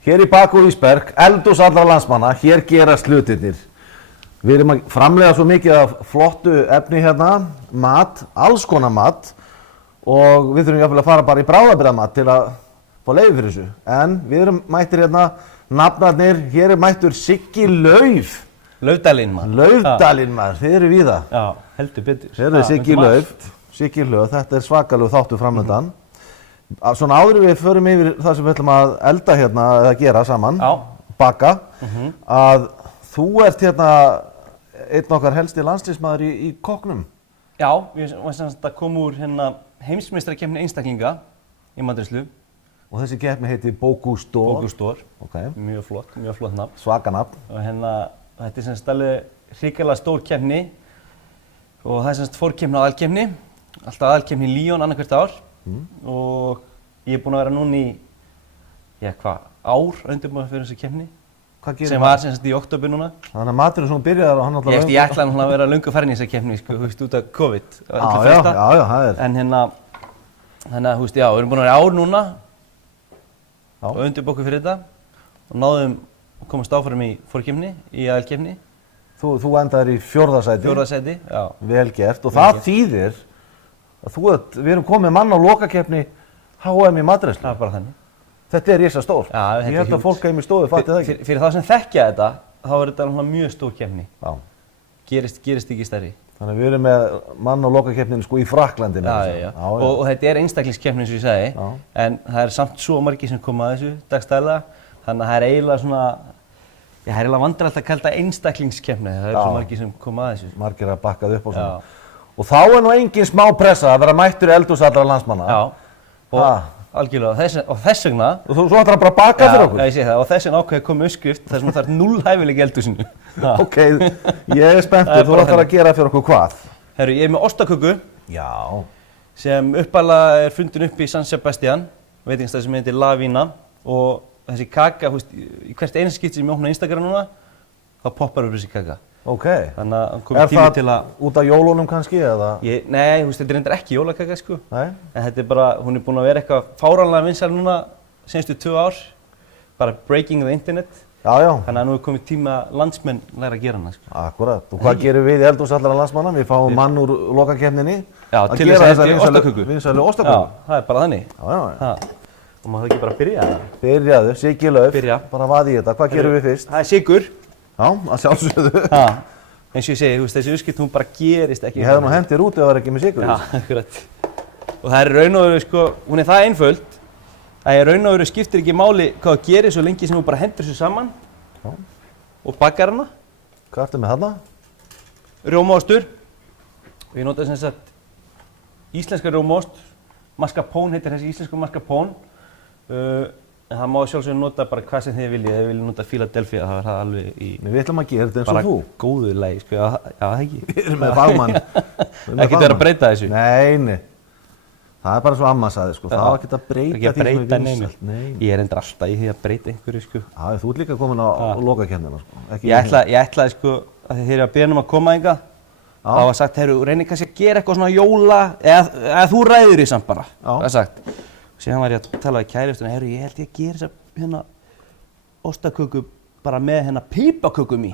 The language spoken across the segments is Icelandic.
Hér í Bakú Ísberg, eldhús allra landsmanna, hér gerast hlutirnir. Við erum að framleiða svo mikið af flottu efni hérna, mat, alls konar mat og við þurfum jafnvel að fara bara í bráðabirgðamat til að fá leyfi fyrir þessu. En við erum mættir hérna, nafnarnir, hér er mættur Siggi Lauf. Laufdalinn maður. Laufdalinn maður, þið eru víða. Já, heldur betur. Þið eru Siggi Lauf, Siggi Lauf, þetta er svakalegu þáttur framöndan. Svona áður við förum yfir það sem við ætlum að elda hérna eða gera saman, baka, að þú ert hérna einn okkar helsti landsliðsmaður í kokknum. Já, við varum semst að koma úr hérna heimsmeistarakeppni einstaklinga í matreiðslu. Og þessi keppni heitir Bocuse d'Or. Bocuse d'Or, okay. mjög flott nafn. Svaka nafn. Og hérna, þetta er semst alveg hrikalega stór keppni og það er semst fórkeppni og aðalkeppni. Alltaf aðalkeppni í Lyon annað hvert ár. Og ég er búinn að vera núna í, ár undirbúinn fyrir þessu keppni. Sem var semst í október núna. Þannig að maturinn sem byrjaði og hann alltaf Ég ætlaði náttúrulega að vera löngu farin í þessa keppni, sko, út af COVID. Já, það er. En hérna, þannig að, við erum búin að vera ár núna og undirbúinn okkur fyrir þetta og náðum að komast áfram í fórkeppni, í aðalkeppni. Þú endaðir í 4. sæti. 4. sæti, já. Vel gert og það þýðir að við erum komið mann á lokakeppni HM í matreiðslu. Það er bara þannig. Þetta er risa stór. Já, ég held að fólk heim í stofu fatti það ekki. Fyrir þá sem þekkja þetta, þá er þetta mjög stór keppni. Já. Gerist ekki stærri. Þannig að við erum með mann á lokakeppninu sko í Frakklandi. Já. Og þetta er einstaklingskeppni eins og ég sagði, en það er samt svo margir sem koma að þessu dagstæðlega, þannig að það er eiginlega svona, það er eiginlega vandræðalegt að kalla einstaklingskeppni, það eru svo margir sem koma að þessu. Margir að bakkað upp og svona. Og þá er nú engin smá pressa að vera mættur í eldhús allra landsmanna. Já. Algjörlega, og þess vegna... Og þú ætlar bara að baka fyrir okkur? Já, ég sé það, og þess vegna ákveði að koma uppskrift þar sem það er 0 hæfileiki í eldhúsinu. Ok, ég er spenntur, þú ætlar að gera fyrir okkur hvað? Herru, ég er með ostaköku. Já. Sem uppalega er fundin upp í San Sebastian, veitingastað sem heitir La Vina. Og þessi kaka, í hvert einu skipt sem ég opna Instagram núna, þá poppar upp þessi kaka. Ok. Þannig að hann komið tími til að... Er það út af jólunum kannski, eða? Nei, þetta er reyndar ekki jólakaka, sko. Nei? En þetta er bara, hún er búin að vera eitthvað fáránlega vinsæl núna seinustu 2 ár. Bara breaking the internet. Já. Þannig að nú er komið tíma að landsmenn læra að gera hana, sko. Akkurat. Og hvað gerum við í eldhús allra landsmanna? Við fáum mann úr lokakeppninni. Já, til þess að ostaköku. Vinsælu ostaköku. Já, það er bara þannig. Já. Og maður ekki bara byrja það. Byrjaðu, Siggi Lauf. Bara vaði í þetta. Hvað gerum við fyrst? Það er sykur. Já, að sjálfsögðu. Eins og ég segi, þessi uppskrift, hún bara gerist ekki. Ég hefði nú hendir út ef það var ekki með sykur. Já, akkurat. Og það er raun og veru, sko, hún er það einföld að í raun og veru skiptir ekki máli hvað það gerir svo lengi sem þú bara hendur þessu saman og bakar hana. Hvað ertu með þarna? Rjómaostur. Og ég nota sem sagt íslenska rjómaost. Mascarpone heitir þessi íslensku mascarpone. En það má sjálfsögðu nota bara hvað sem þið viljið. Ef þið viljið nota Philadelphia, það er það alveg í... Við ætlum að gera þetta eins og þú. Bara góðu lagi, sko. Já, það ekki. Við erum með fagmann. Ekki verið að breyta þessu. Nei. Það er bara svo amma sagði, sko. Það var ekki að breyta því sem við vinsælt. Nei. Ég er endur alltaf í því að breyta einhverju, sko. Já, þú ert líka komin á lokakeppnina, sko. Ég ætlaði, sko, að þegar ég var beðinn um að koma hingað, þá var sagt, heyrðu, reynið kannski að gera eitthvað svona jóla, eða þú ræður því samt bara. Það var sagt. Síðan var ég að tala við kærustuna, heyrðu, ég held ég að gera þessa hérna ostaköku bara með hérna pipakökum í.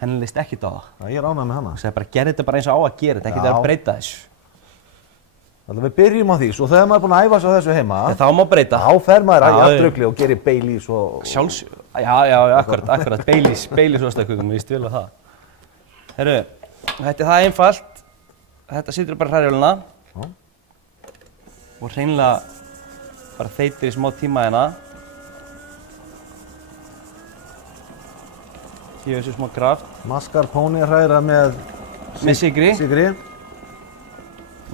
Henni leist ekkert á það. Já, ég er ánægður með hana. Ég sagði bara, gerðu þetta bara eins og á að gera þetta, ekkert að breyta þessu. Þannig að við byrjum á því, svo þegar maður er búinn að æfa sig á þessu heima, þá má breyta. Þá fer maður í afdrugli og gerir Baileys og... Akkurat, Baileys ostakökum, ég stölu það. Heyrðu, þetta er það einfalt. Þetta situr bara hræðjóluna. Og hreinlega bara þeytir í smá tíma hérna. Gefa þessu smá kraft. Mascarpone hræra með sykri. Sykri.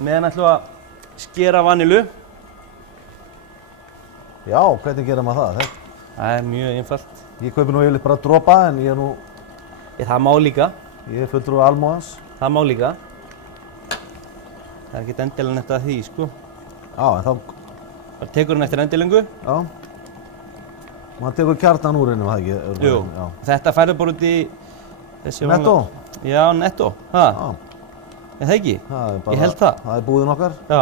Meðan ætlum við að skera vanilu. Já, hvernig gera maður það? Það er mjög einfalt. Ég kaupi nú yfirleitt bara dropa en ég er nú... Það má líka. Ég er fulltrúi almúans. Það má líka. Það er ekkert endilega neitt að því, sko. Já, en þá... Það tekur hann eftir endilengu. Já. Man tekur kjarnan úr henni, var það ekki? Jú. Þetta færður bara út í... Netto? Já, netto. Já. Er það ekki? Ég held það. Það er búðin okkar? Já.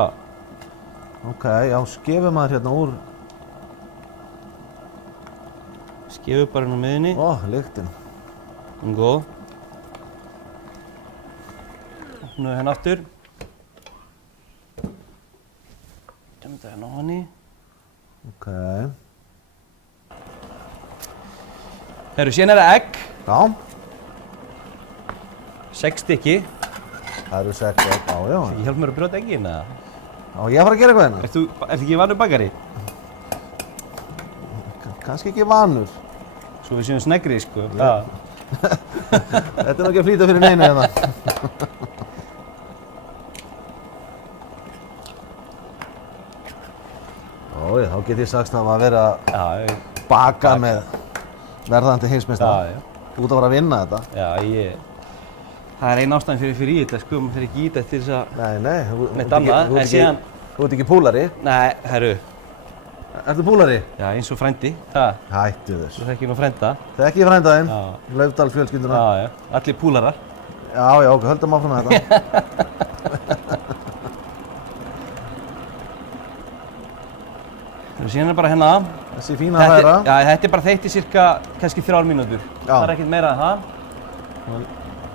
Ok, já, skefum maður hérna úr... Gefur bara hérna á miðunni. Ó, lyktin. Hún er góð. Opnum við hérna aftur. Tjum þetta hérna á hann í. Ok. Herru, síðan það egg. Já. 6 stykki. Það eru 6 egg, já. Ég hjálp mér að brjóta eggin, eða? Já, ég að fara að gera eitthvað hérna. Ertu ekki vanur bakari? Kannski ekki vanur. Svo við séum sneggri, sko. Já. Þetta er nú ekki að flýta fyrir neinu hérna. Ói, þá get ég sagst að maður verið að baka með verðandi heimsmeistara. Já. Þú ert að fara að vinna þetta. Já, það er ein ástæðan fyrir í þetta, sko. Maður fer ekki í þetta til þess að... Nei, neitt annað, en síðan... Þú ert ekki púlari? Nei, herru. Ertu púlari? Já, eins og frændi. Hættu þess. Þú þekkir nú frænda. Þekki ég frændaðinn. Laufdal fjölskylduna. Já. Allir púlarar. Já, ok, höldum áfram með þetta. Síðan er bara hérna. Þessi fína hræra. Já, þetta er bara þeytt í cirka kannski 3 mínútur. Það er ekkert meira en það.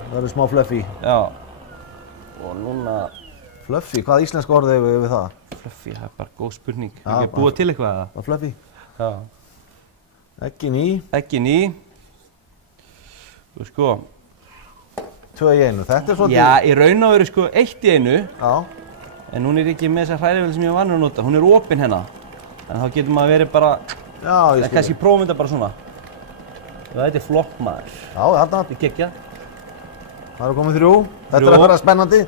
Það eru smá fluffy. Já. Og núna... Fluffy? Hvað íslenska orðið hefur við það? Fluffy, það er bara góð spurning. Við erum búið til eitthvað eða? Hvað fluffy? Já. Eggin í. Eggin í. Og sko... 2 í 1. Þetta er svolítið... Já, í raun og veru sko 1 í 1. Já. En hún er ekki með þessa hrærivél sem ég var vanur að nota. Hún er opin hérna. Þannig þá getur maður verið bara... Já, ég skil. Kannski prófum þetta bara svona. Þetta er flott maður. Já, þarna. Við geggja. Það eru komið 3. Þetta er að vera spennandi.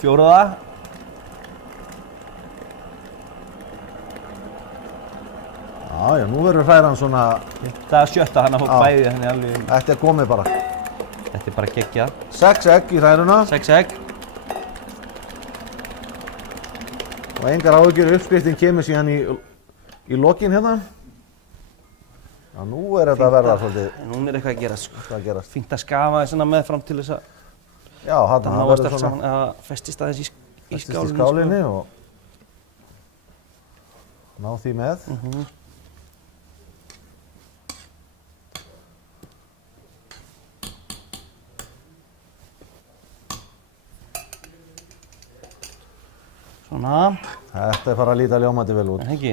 4. Já, nú verður hræran svona... Þetta er 7. Hann að fá bæði henni alveg... Þetta er komið bara. Þetta er bara geggja. 6 egg í hræruna. 6 egg. Og engar áhyggjur, uppskriftin kemur síðan í lokin hérna. Já, nú er þetta að verða svolítið... Nú er eitthvað að gerast, sko. Hvað að gerast? Fínt að skafa þess meðfram til þess að... Já, það verður svona... Það festist aðeins í skálinu. Festist í skálinni og... Ná því með. Svona. Þetta er fara að líta ljómandi vel út. Ekki?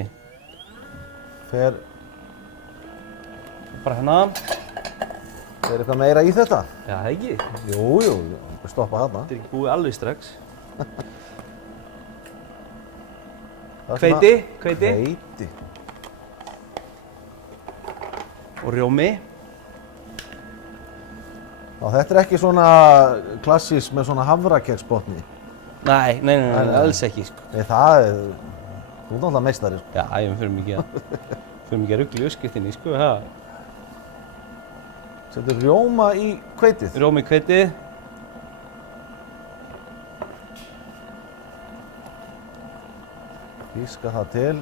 Fer bara hérna. Er eitthvað meira í þetta? Já, það ekki? Jú, stoppa þarna. Þetta er ekki búið alveg strax. Hveiti. Og rjómi. Já, þetta er ekki svona klassís með svona hafrakeksbotni. Nei, alls ekki, sko. Nei, það er... Þú ert náttúrulega meistari, sko. Já, ég fyrir mikið að rugla í uppskriftinni, sko, það. Setur rjóma í hveitið. Rjómi í hveitið. Píska það til.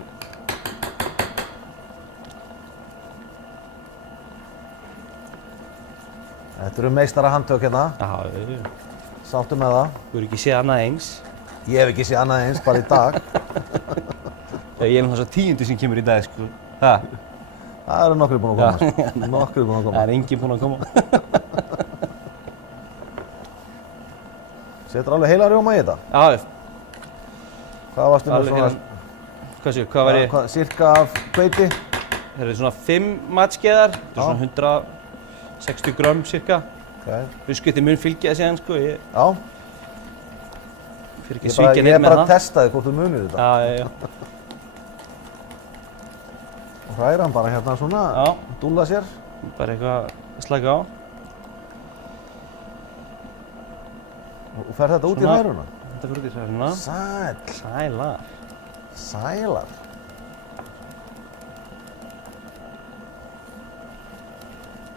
Þetta eru meistarahandtök hérna. Já. Sáttu með það. Þú hefur ekki séð annað eins. Ég hef ekki séð annað eins, bara í dag. Ég er náttúrulega 10. sem kemur í dag, sko. Það eru nokkrir búin að koma, sko. Nokkrir búin að koma. Það er enginn búinn að koma. Setur alveg heila rjóma í þetta? Já. Hvað varstu með svona... Hvað var ég? Cirka af hveiti? Það eru svona 5 matskeiðar. Þetta er svona 160 grömm, cirka. Uppskriftin mun fylgja það síðan, sko. Já. Fyrir ekki að svíkja neitt með það. Ég er bara að testa þig hvort þú munir þetta. Já. Og hræra hann bara hérna svona, dúlla sér. Bara eitthvað að slaka á. Og fer þetta út í hræruna? Þetta fer út í hræruna. Sælar. Sælar.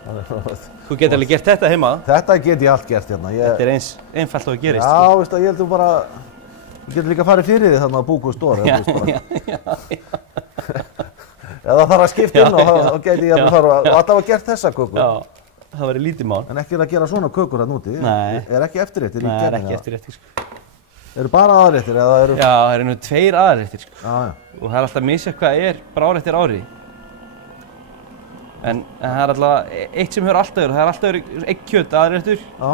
Þú getur alveg gert þetta heima? Þetta get ég allt gert hérna. Þetta er eins einfalt og það gerist. Já, veistu að ég held þú bara... Þú getur líka farið fyrir því þarna á Búk og Stór. Já. Eða það þarf að skipta inn og þá geti ég að fara og alltaf að gert þessa kökur. Já, það væri lítið mál. En ekki að gera svona kökur hérna úti. Nei. Er ekki eftirréttir í gerðinni? Nei, er ekki eftirréttir, sko. Eru bara aðréttir eða eru... Já, það eru nú 2 aðréttir, sko. Já. Og það er alltaf misjafnt hvað er bara ári eftir ári. En það er alltaf eitt sem hefur alltaf verið, það er alltaf verið egg kjöt aðréttur. Já.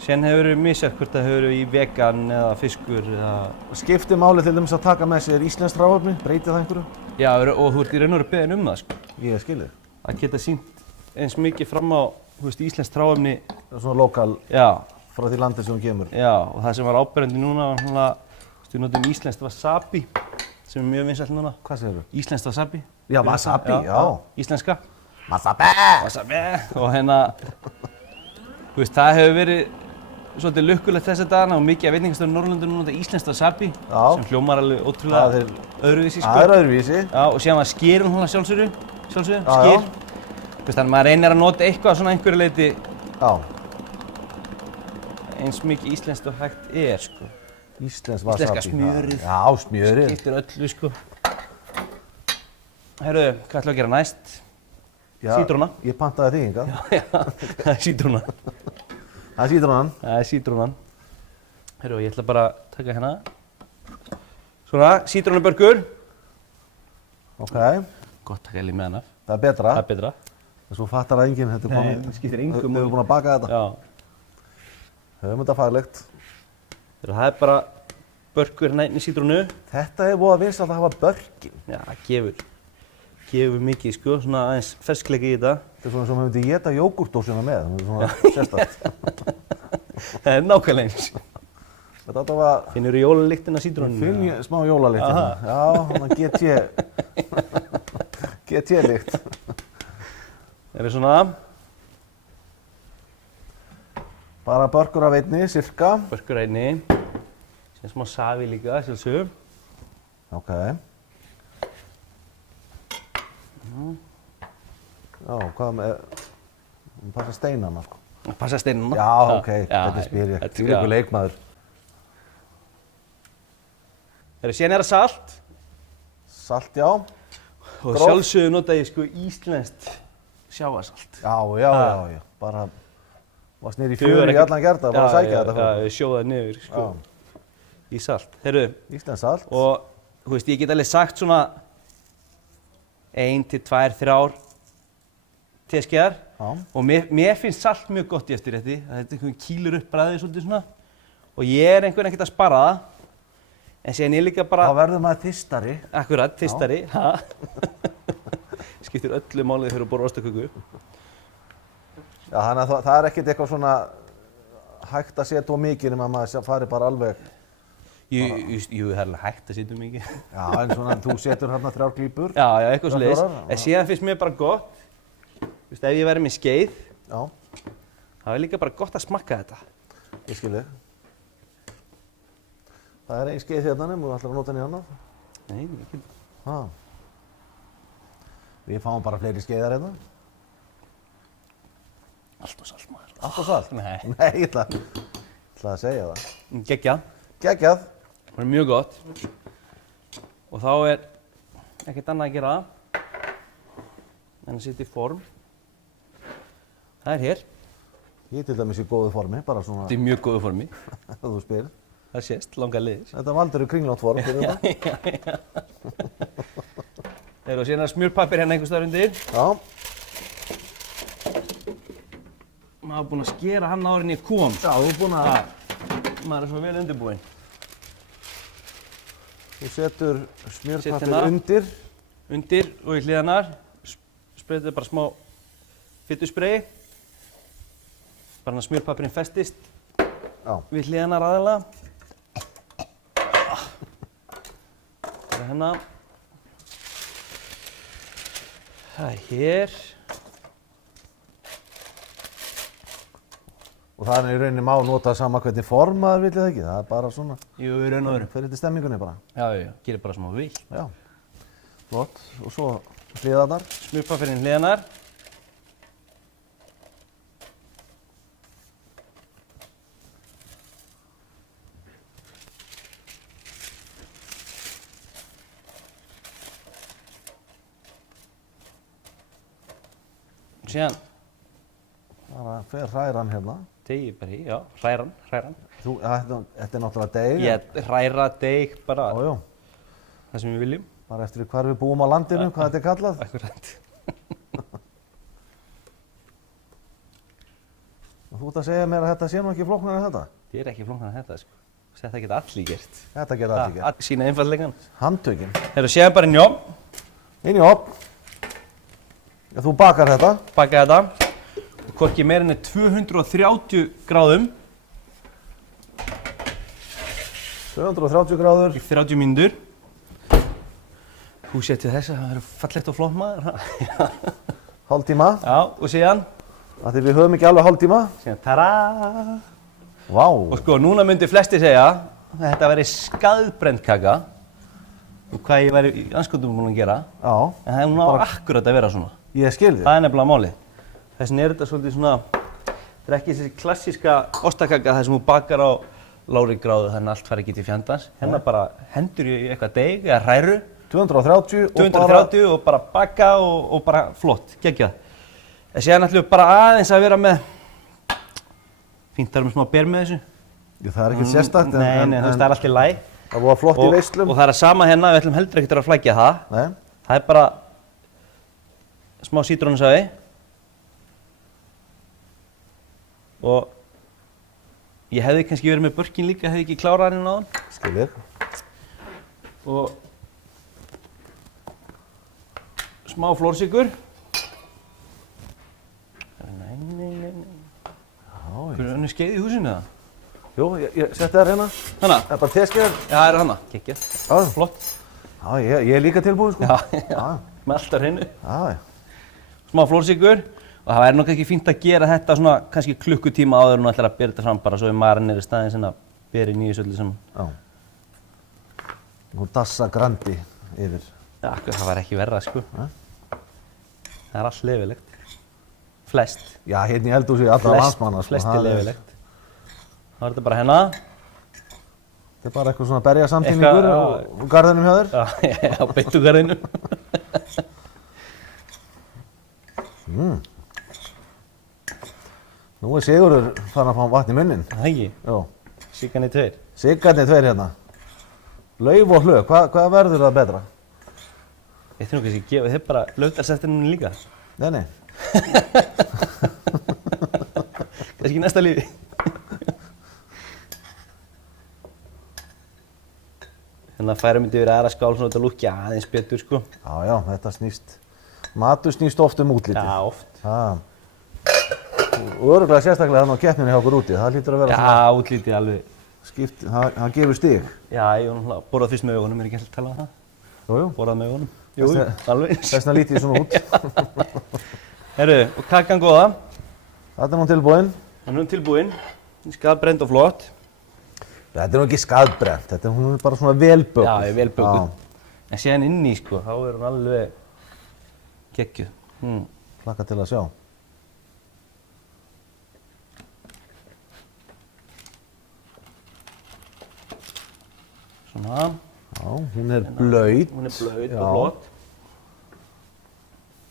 Síðan hefur verið misjafnt hvort það hefur verið í vegan eða fiskur eða... Skiptir máli til dæmis að taka með sér íslenskt hráefni? Breytir það einhverju? Já, og þú ert í raun og veru beðinn það, sko. Ég skilði. Að geta sýnt eins mikið fram á, þú veist, íslenskt hráefni. Svona lokal frá því landi sem hún kemur. Já, og það sem var áberandi núna var svona, við notum íslenskt wasabi, sem er mjög vinsælt núna. Hvað segirðu? Íslenskt wasabi. Já, wasabi, já. Íslenska. Wasabi! Wasabi! Og hérna, þú veist, það hefur verið svolítið lukkulegt þessa dagana og mikið af veitingastöðum í Norðurlöndum núna þetta íslenskt wasabi sem hljómar alveg ótrúlega öðruvísi, sko. Það er öðruvísi. Já, og síðan var skýrun hana sjálfsögðu, skýr. Þú veist, þannig að maður reynir að nota eitthvað svona einhverju leyti eins mikið íslenskt og hægt sko. Íslenskt wasabi. Íslenska smjörið. Já, smjörið. Skiptir öllu, sko. Herru, hvað ætlum við að gera næst? Sítróna. Ég pantaði þig hingað. Já, það er sítróna. Það er sítrónan. Það er sítrónan. Herru, ég ætla bara að taka hérna. Svona, sítrónubörgur. Ok. Gott að taka með hana. Það er betra. Það er betra. En svo fattar það enginn, þetta er komið. Nei, það skiptir engum. Við erum búin að baka þetta. Já. Höfum þetta faglegt. Það er bara börgur hérna inn í sítrónu. Þetta er voða vinsælt að hafa börgin. Já, það gefur mikið, sko, svona aðeins ferskleika í þetta. Þetta er svona sem við myndum éta jógúrtdósina með, það er svona sérstakt. Það er nákvæmlega eins. Þetta átt að var... Finnurðu jólalyktina af sítrónunni? Finn ég smá jólalyktina. Já, þannig GT-lykt. Það er svona... Bara börgur af einni, cirka. Börgur af einni. Síðan smá safi líka, sjálfsögðu. Ok. Já, hvað með... Passa steinana, sko. Passa steinana? Já, ok, þetta spyr ég. Þú er ykkur leikmaður. Síðan er það salt. Salt, já. Og sjálfsögðu nota ég, sko, íslenskt sjávarsalt. Já. Bara... Varst niður í fjöru í allan gerða, bara að sækja þetta. Já, ég sjóða það niður, sko. Í salt. Heyrðu. Íslenskt salt. Og, þú veist, ég get alveg sagt svona 1 til 2, 3 teskeiðar og mér finnst salt mjög gott í eftirrétti. Þetta kýlur upp bragðið svolítið svona og ég er einhvern veginn ekkert að spara það en síðan ég líka bara... Þá verður maður þyrstari. Akkurat, þyrstari. Skiptir öllu málið fyrir að borða ostaköku. Já, þannig að það er ekkert eitthvað svona hægt að setja of mikið nema að maður fari bara alveg... Jú, það er alveg hægt að setja mikið. Já, en svona þú setur hérna 3 klípur. Já, eitthvað svoleiðis. En síðan finnst mér bara gott, þú veist, ef ég væri með skeið, það er líka bara gott að smakka þetta. Ég skil þig. Það er ein skeið hérna, þú ætlar að nota henni annað? Nei, ekki. Við fáum bara fleiri skeiðar hérna. Allt og salt, maður. Allt og salt? Nei, ég ætla að segja það. Geggjað. Geggjað. Það er mjög gott. Og þá er ekkert annað að gera en að setja í form. Það er hér. Ég til dæmis í góðu formi, bara svona... Þetta er mjög góðu formi. Þú spyrir. Það sést, langar liðis. Þetta valdur í kringlátt form fyrir þetta. Já. Þeir eru síðan smjörpappir hérna einhvers staðar undir. Já. Maður er búinn að skera hann áður en ég kom. Já, þú er búinn að... Maður er svo vel undirbúinn. Þú setur smjörpappir undir. Undir og í hliðarnar. Spreytir bara smá fittusprey. Bara að smjörpappirinn festist. Já. Við hliðarnar aðalega. Það er hérna. Það er hér. Og það er í rauninni má nota sama hvernig form maður vill eða ekki, það er bara svona... Jú, í raun og veru. Fyrir til stemmingunni bara. Já, gerir bara smá vill. Já. Flott. Og svo hliðarnar. Smjörpappirinn hliðarnar. Síðan bara fer hræran hérna. Deig bara í, já, hræran. Þetta er náttúrulega deig. Ég hræra deig bara. Já. Það sem við viljum. Bara eftir hvar við búum á landinu, hvað þetta er kallað. Akkurat. Þú ert að segja mér að þetta sé nú ekki flóknara en þetta? Þetta er ekki flóknara en þetta, sko. Þetta geta allir gert. Þetta geta allir gert. Sýna einfaldleikann. Handtökin. Þegar séum bara inn í ofn. Inn í ofn. Já, þú bakar þetta. Baka þetta. Og hvorki meira en 230 gráðum. 230 gráður. Í 30 mínútur. Þú setur þess að það verður fallegt og flott maður. Hálftíma. Já, og síðan? Af því við höfum ekki alveg hálftíma. Síðan, tará! Vá. Og sko, núna myndi flesti segja að þetta væri skaðbrennd kaka og hvað ég væri í anskotum búinn að gera. Já. En það er núna akkurat að vera svona. Ég skil þig. Það er nefnilega málið. Þess vegna er þetta svolítið svona, þetta er ekki þessi klassíska ostakaka þar sem þú bakar á lágri gráðu þannig að allt fari ekki til fjandans. Hérna bara hendur í eitthvað deig eða hræru. 230 og bara baka og bara flott, geggjað. En síðan ætlum við bara aðeins að vera með fínt að vera með smá ber með þessu. Það er ekkert sérstakt Nei, þú veist, það er allt í lagi. Það var flott í veislum. Og það er sama hérna, við ætlum heldur ekkert að flækja það. Nei. Það er bara smá sítrónusafi. Og ég hefði kannski verið með börkin líka, hefði ekki klárað hann á hann. Skilir. Og smá flórsykur. Nei. Hvað er önnur skeið í húsinu það? Jú, ég setti þær hérna. Hanna? Það er bara teskeiðar. Já, það er hanna. Kekjað. Já. Flott. Já, ég er líka tilbúinn, sko. Já. Með allt á hreinu. Já. Smá flórsykur. Og það væri nokkað ekki fínt að gera þetta svona kannski klukkutíma áður en þú ætlar að bera þetta fram bara svo við marinir í staðinn sem að bera í nýju söllu saman. Já. Og dassa grandi yfir. Já, það væri ekki verra, sko. Það er allt lefilegt. Flest. Já, hérna í eldhúsi allra landsmanna, sko. Flest er lefilegt. Þá er þetta bara hérna. Þetta er bara eitthvað svona berjasamtíningur og garðinum hjá þér. Já, beint úr garðinum. Nú er Sigurður farin að fá vatn í munnin. Það ekki? Jó. Sigarnir tveir. Sigarnir tveir hérna. Lauf og hlöð, hvað verður það betra? Ég þurfum kannski að gefa þér bara Laugdalseftirinu líka. Nei. Kannski í næsta lífi. Þannig að færa myndi yfir aðra skál svona þetta lúkja aðeins betur, sko. Já, þetta snýst. Matur snýst oft útlitið. Já, oft. Og örugglega sérstaklega þannig á keppninni hjá okkur úti. Það hlýtur að vera svona... Já, útlitið alveg. Skipt, það gefur stig. Já, ég var náttúrulega borðað fyrst með augunum, ekki alltaf að tala um það? Jú. Borðað með augunum. Jú, alveg. Þessna lítið svona út. Herru, og kakan góða. Þetta er nú tilbúinn. Hún er nú tilbúinn. Skaðbrennd og flott. Þetta er nú ekki skaðbrennt, hún er bara svona velbökuð. Já, vel bökuð. En síðan inni, sko, þá er hún alveg geggjuð. Hlakka til að sjá. Svona. Já, hún er blaut. Hún er blaut og flott.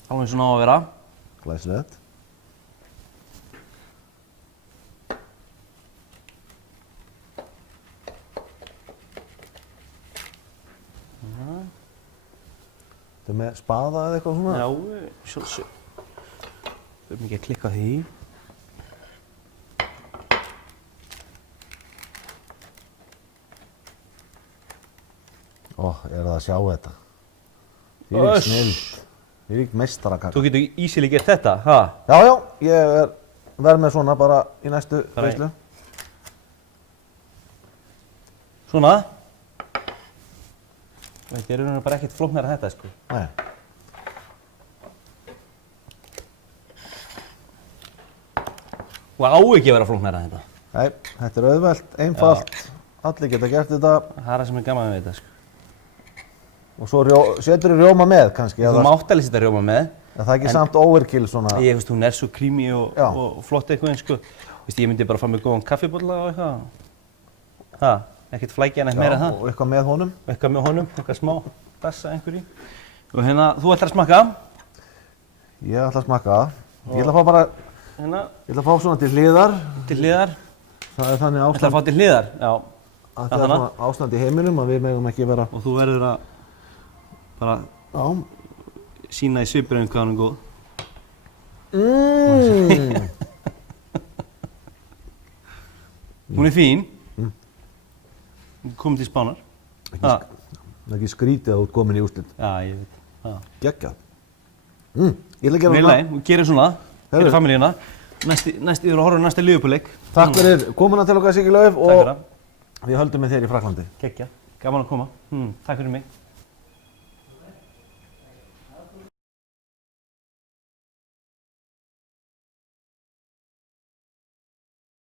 Alveg svona á að vera. Glæsilegt. Þetta er með spaða eða eitthvað svona? Já, sjálfsög. Við erum ekki að klikka á því. Er það að sjá þetta? Þvílík snilld. Þvílík meistarakaka. Þú getur easily gert þetta, ha? Já, ég verð með svona bara í næstu veislu. Svona. Þetta er rauninu bara ekkert flóknara en þetta, sko. Nei. Og á ekki að vera flóknara en þetta. Nei, þetta er auðvelt, einfalt. Allir geta gert þetta. Það er það sem er gaman við þetta, sko. Og svo setur þú rjóma með, kannski. Þú mátt alveg setja rjóma með. Það er ekki samt overkill svona. Ég veist, hún er svo creamy og flott eitthvað eins, sko. Veist, ég myndi bara fá mig góðan kaffibolla og eitthvað. Ha, ekkert flækja neitt meira en það. Og eitthvað með honum. Eitthvað með honum, eitthvað smá dassa einhverju. Og hérna, þú ætlar að smakka. Ég ætla að smakka það. Ég ætla að fá bara, hérna. Ég ætla að fá svona til hliðar. Til hliðar. Það er þannig ástand. Ætlar að fá til hliðar, já. Það er svona ástand í heiminum að við megum ekki vera. Og þú verður að bara sýna í svipurinn hvað hann er góð. Hún er fín. Komum til Spánar. Það er ekki skrítið að þú ert komin í úrslit. Já, ég veit. Geggjað. Ég ætla að gera Vel aðeins, hún gerir svona, Heyrðu. gerir familíuna. Næst yfir að horfa á næsta Liverpool-leik. Takk fyrir komuna til okkar Siggi Lauf Takk fyrir og við höldum með þér í Frakklandi. Gekkja, gaman að koma. Takk fyrir mig.